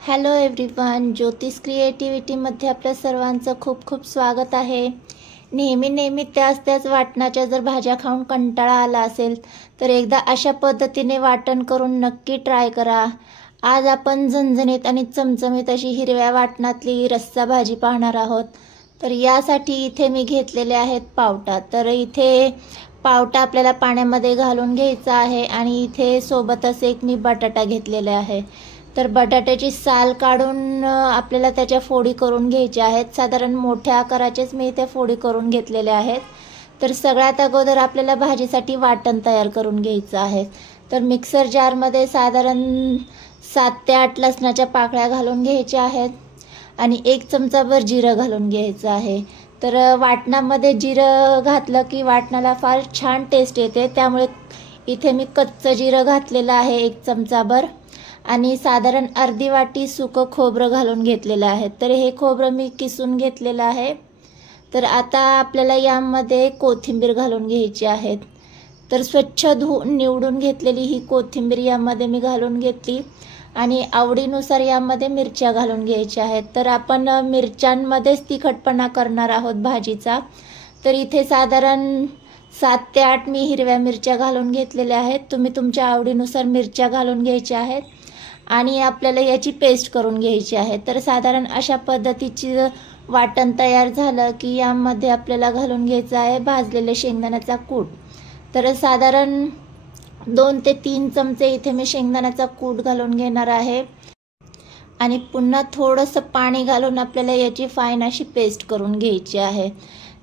Hello everyone, ज्योतिष क्रिएटिव्हिटीमध्ये आपल्या सर्वांचं खूप खूप स्वागत आहे। नेहमी त्याच वाटणाच्या जर भाज्या खाऊन कंटाळा आला असेल तर एकदा अशा पद्धतीने वाटण करून नक्की ट्राय करा। आज आपण झणझणीत आणि चमचमीत अशी हिरव्या वाटणातली रस्सा भाजी पाहणार आहोत। तर यासाठी इथे मी घेतलेले आहेत पावटा। तर इथे पावटा आपल्याला पाण्यामध्ये घालून घ्यायचा आहे आणि इथे सोबतच एक मी बटाटा घेतलेला आहे। तर बटाट्याची साल काढून आपल्याला त्याच्या फोडी करून घ्यायच्या आहेत। साधारण मोठ्या आकाराचेच मी इथे फोडी करून घेतलेले आहेत। तर सगळ्यात अगोदर आपल्याला भाजीसाठी वाटण तयार करून घ्यायचं आहे। तर मिक्सर जारमध्ये साधारण 7 ते 8 लसणाच्या पाकळ्या घालून घ्यायच्या आहेत आणि 1 चमचाभर जिरं घालून घ्यायचं आहे। तर वाटणामध्ये जिरं घातलं की वाटणाला फार छान टेस्ट येते, त्यामुळे इथे मी कच्चं जिरं घातलेलं आहे 1 चमचाभर आणि साधारण अर्धी वाटी सुकं खोबरं घालून घेतलेलं आहे। तर हे खोबरं मी किसून घेतलेलं आहे। तर आता आपल्याला यामध्ये कोथिंबीर घालून घ्यायची आहे। तर स्वच्छ धुवून निवडून घेतलेली ही कोथिंबीर यामध्ये मी घालून घेतली आणि आवडीनुसार यामध्ये मिरच्या घालून घ्यायच्या आहेत। तर आपण मिरच्यांमध्येच तिखटपणा करणार आहोत भाजीचा। तर इथे साधारण 7 ते 8 मी हिरव्या मिरच्या घालून घेतलेल्या आहेत। तुम्ही तुमच्या आवडीनुसार मिरच्या घालून घ्यायच्या आहेत आणि आपल्याला याची पेस्ट करून घ्यायची आहे। तर साधारण अशा पद्धतीची वाटण तयार झालं की यामध्ये आपल्याला घालून घ्यायचं आहे भाजलेले शेंगदाण्याचा कूट। तर साधारण 2 ते 3 चमचे इथे मी शेंगदाण्याचा कूट घालून घेणार आहे आणि पुन्हा थोडंसं पाणी घालून आपल्याला याची फाईन अशी पेस्ट करून घ्यायची आहे।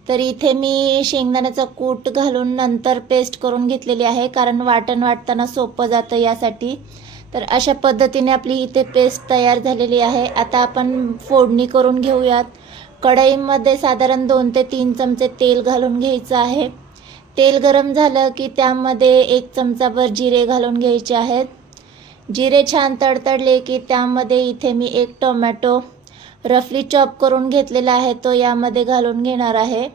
तर इथे मी शेंगदाण्याचा कूट घालून नंतर पेस्ट करून घेतलेली आहे, कारण वाटण वाटताना सोपं जातं यासाठी। तर अशा पद्धतीने आपली इथे पेस्ट तयार झालेली आहे। आता आपण फोडणी करून घेऊयात। कढईमध्ये साधारण 2 ते 3 चमचे तेल घालून घ्यायचं आहे। तेल गरम झालं की त्यामध्ये 1 चमचाभर जिरे घालून घ्यायचे आहेत। जिरे छान तडतडले की त्यामध्ये इथे मी 1 टोमॅटो रफली चॉप करून घेतलेला आहे तो यामध्ये घालून घेणार आहे।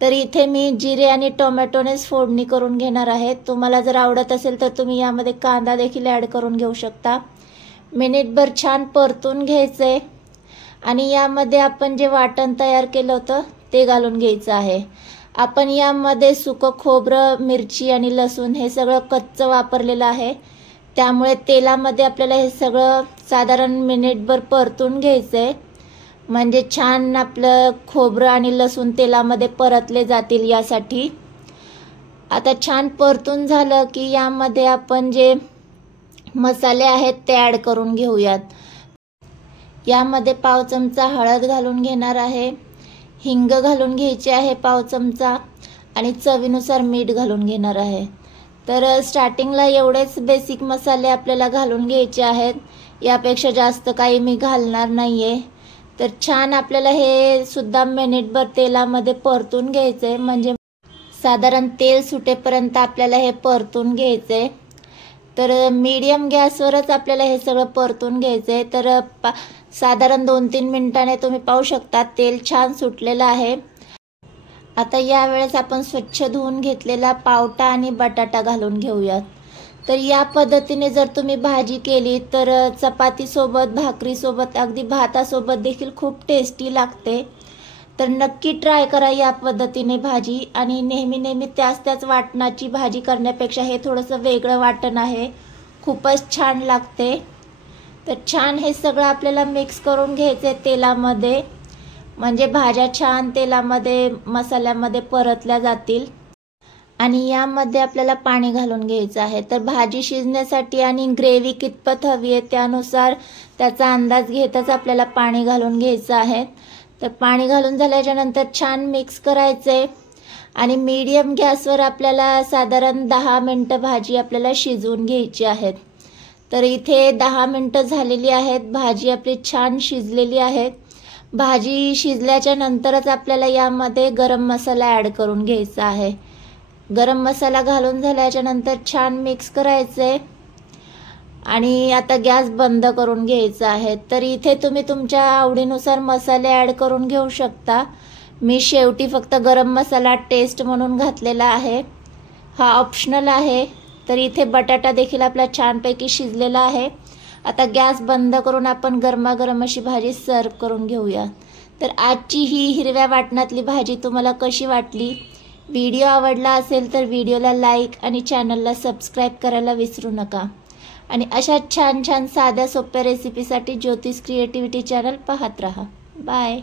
तर इथे मी जिरे आणि टोमॅटोनेच फोडणी करून घेणार आहे। तुम्हाला जर आवडत असेल तर तुम्ही यामध्ये कांदा देखील ॲड करून घेऊ शकता। मिनिटभर छान परतून घ्यायचे आणि यामध्ये आपण जे वाटण तयार केलं होतं ते घालून घ्यायचं आहे। आपण यामध्ये सुकं खोबरं, मिरची आणि लसूण हे सगळं कच्चं वापरलेलं आहे, त्यामुळे तेलामध्ये आपल्याला हे सगळं साधारण मिनिटभर परतून घ्यायचंय, म्हणजे छान आपलं खोबरं आणि लसूण तेलामध्ये परतले जातील यासाठी। आता छान परतून झालं की यामध्ये आपण जे मसाले आहेत ते ॲड करून घेऊयात। यामध्ये पाव चमचा हळद घालून घेणार आहे, हिंग घालून घ्यायचे आहे पाव चमचा आणि चवीनुसार मीठ घालून घेणार आहे। तर स्टार्टिंगला एवढेच बेसिक मसाले आपल्याला घालून घ्यायचे आहेत, यापेक्षा जास्त काही मी घालणार नाहीये। तर छान आपल्याला हे सुद्धा मिनिटभर तेलामध्ये परतून घ्यायचे, म्हणजे साधारण तेल सुटेपर्यंत आपल्याला हे परतून घ्यायचे। तर मीडियम गॅसवरच आपल्याला हे सगळं परतून घ्यायचे। तर साधारण 2-3 मिनिटांनी तुम्ही पाहू शकता तेल छान सुटलेलं आहे। आता यावेळेस आपण स्वच्छ धुवून घेतलेला पावटा आणि बटाटा घालून घेऊयात। तर या पद्धतीने जर तुम्ही भाजी केली तर चपातीसोबत, भाकरीसोबत, अगदी भातासोबत देखील खूप टेस्टी लागते। तर नक्की ट्राय करा या पद्धतीने भाजी। आणि नेहमी त्याच वाटणाची भाजी करण्यापेक्षा हे थोडंसं वेगळं वाटण आहे, खूपच छान लागते। तर छान हे सगळं आपल्याला मिक्स करून घ्यायचे तेलामध्ये, म्हणजे भाज्या छान तेलामध्ये मसाल्यामध्ये परतल्या जातील। आणि यामध्ये आपल्याला पाणी घालून घ्यायचं आहे। तर भाजी शिजण्यासाठी आणि ग्रेव्ही कितपत हवी आहे त्यानुसार त्याचा अंदाज घेतच आपल्याला पाणी घालून घ्यायचं आहे। तर पाणी घालून झाल्याच्या नंतर छान मिक्स करायचे आणि मीडियम गॅसवर आपल्याला साधारण 10 मिनिटं भाजी आपल्याला शिजवून घ्यायची आहे। तर इथे 10 मिनिटं झालेली आहेत, भाजी आपली छान शिजलेली आहे। भाजी शिजल्याच्या नंतरच आपल्याला यामध्ये गरम मसाला ॲड करून घ्यायचा आहे। गरम मसाला घालून झाल्याच्या नंतर छान मिक्स करायचे आणि आता गॅस बंद करून घ्यायचा आहे। तर इथे तुम्ही तुमच्या आवडीनुसार मसाले ॲड करून घेऊ शकता। मी शेवटी फक्त गरम मसाला टेस्ट म्हणून घातलेला आहे, हा ऑप्शनल आहे। तर इथे बटाटा देखील आपला छानपैकी शिजलेला आहे आता गॅस बंद करून आपण गरमागरम अशी भाजी सर्व करून घेऊया। तर आजची ही हिरव्या वाटणातली भाजी तुम्हाला कशी वाटली? व्हिडिओ आवडला असेल तर व्हिडिओला लाईक आणि चॅनलला सबस्क्राईब करायला विसरू नका। आणि अशा छान छान साध्या सोप्या रेसिपीसाठी ज्योतिष क्रिएटिव्हिटी चॅनल पाहत रहा। बाय।